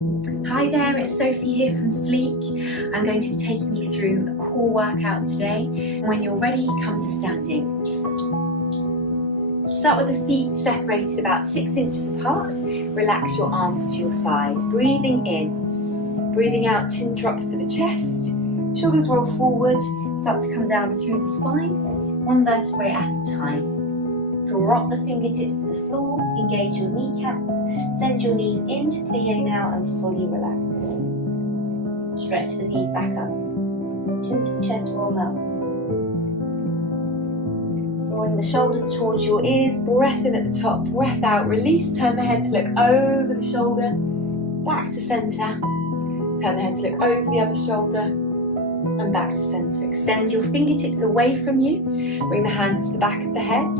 Hi there, it's Sophie here from Sleek. I'm going to be taking you through a core workout today. When you're ready, come to standing. Start with the feet separated about 6 inches apart. Relax your arms to your side. Breathing in, breathing out, chin drops to the chest. Shoulders roll forward, start to come down through the spine, one vertebrae at a time. Drop the fingertips to the floor, engage your kneecaps, send your knees into plie now and fully relax. Stretch the knees back up, chin to the chest, roll up. Drawing the shoulders towards your ears, breath in at the top, breath out, release, turn the head to look over the shoulder, back to centre, turn the head to look over the other shoulder, and back to centre. Extend your fingertips away from you, bring the hands to the back of the head,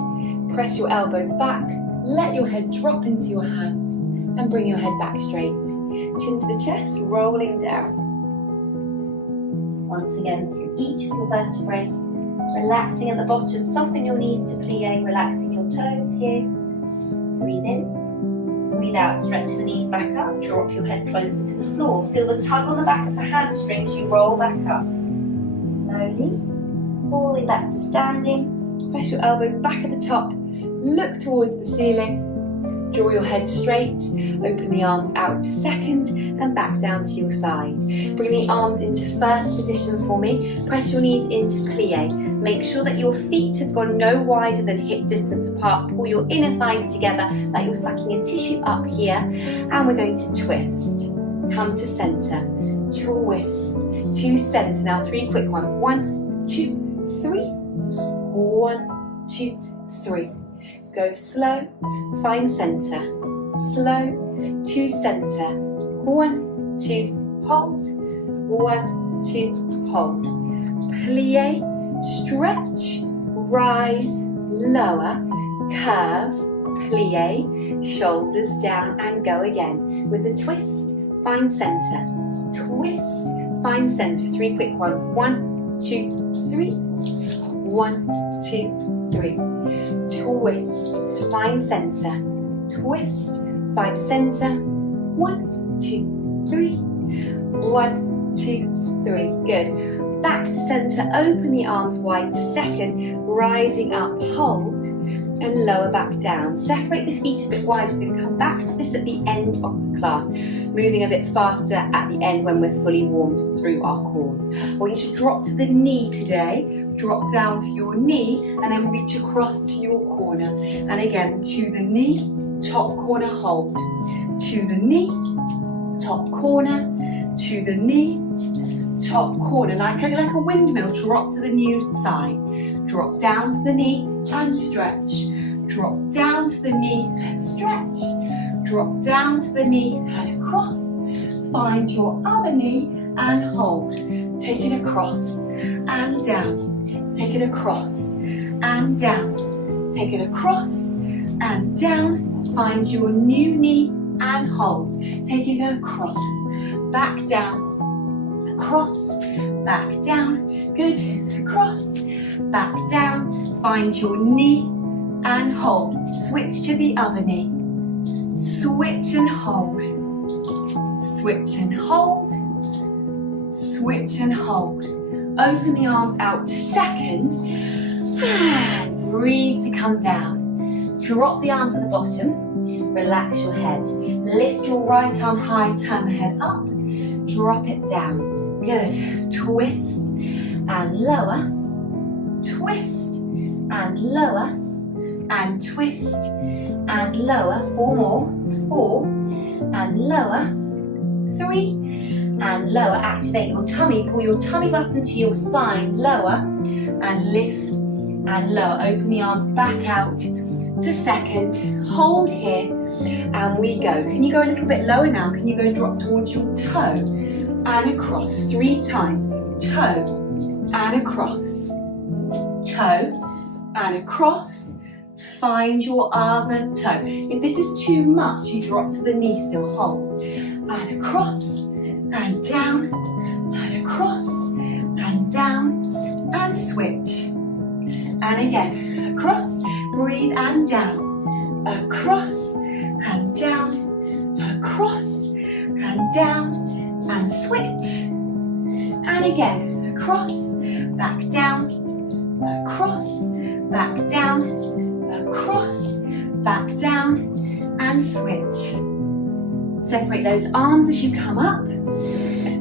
press your elbows back, let your head drop into your hands and bring your head back straight. Chin to the chest, rolling down. Once again through each of your vertebrae, relaxing at the bottom, soften your knees to plie, relaxing your toes here. Breathe in, breathe out, stretch the knees back up, drop your head closer to the floor. Feel the tug on the back of the hamstrings, you roll back up. Slowly, all the way back to standing. Press your elbows back at the top, look towards the ceiling, draw your head straight, open the arms out to second and back down to your side. Bring the arms into first position for me, press your knees into plie. Make sure that your feet have gone no wider than hip distance apart. Pull your inner thighs together like you're sucking a tissue up here, and we're going to twist. Come to centre, twist, to centre. Now 3 quick ones, 1, 2, 3. 1, 2, 3. Go slow, find centre. Slow, to centre. 1, 2, hold. 1, 2, hold. Plie, stretch, rise, lower, curve, plie, shoulders down and go again. With the twist, find centre. Twist, find centre. 3 quick ones. 1, 2, 3. 1, 2, 3. Twist, find centre. Twist, find centre. 1, 2, 3. 1, 2, 3. Good. Back to centre, open the arms wide to second, rising up, hold, and lower back down. Separate the feet a bit wide. We're going to come back to this at the end of the class, moving a bit faster at the end when we're fully warmed through our cores. I want you to drop to the knee today. Drop down to your knee and then reach across to your corner. And again, to the knee, top corner, hold. To the knee, top corner, to the knee, top corner. Like a windmill, drop to the new side. Drop down to the knee and stretch. Drop down to the knee and stretch. Drop down to the knee and across. Find your other knee and hold. Take it across and down. Take it across and down. Take it across and down. Find your new knee and hold. Take it across, back down, across, back down. Good. Across, back down. Find your knee and hold. Switch to the other knee. Switch and hold. Switch and hold. Switch and hold. Open the arms out to second and breathe to come down. Drop the arms at the bottom, relax your head. Lift your right arm high, turn the head up, drop it down. Good. Twist and lower, twist and lower, and twist and lower. 4 more, 4 and lower, 3 and lower. Activate your tummy, pull your tummy button to your spine, lower and lift and lower. Open the arms back out to second, hold here and we go. Can you go a little bit lower now? Can you go drop towards your toe and across 3 times, toe and across, toe and across. Find your other toe. If this is too much, you drop to the knee still, hold and across and down and across and down and switch and again across, breathe and down, across and down, across and down, and switch. And again, across, back down, across, back down, across, back down, and switch. Separate those arms as you come up.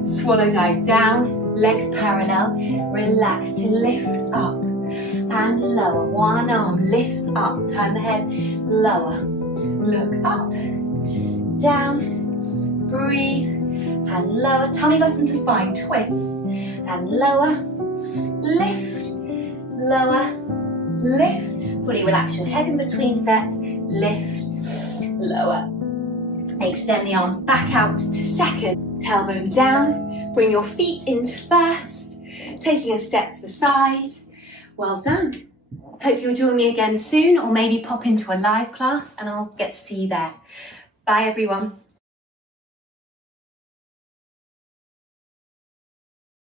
Swallow dive down, legs parallel, relax to lift up and lower. One arm lifts up, turn the head, lower, look up, down, breathe, and lower. Tummy button to spine, twist, and lower, lift, lower, lift. Fully relax your head in between sets, lift, lower. Extend the arms back out to second, tailbone down, bring your feet into first, taking a step to the side. Well done. Hope you'll join me again soon, or maybe pop into a live class and I'll get to see you there. Bye everyone.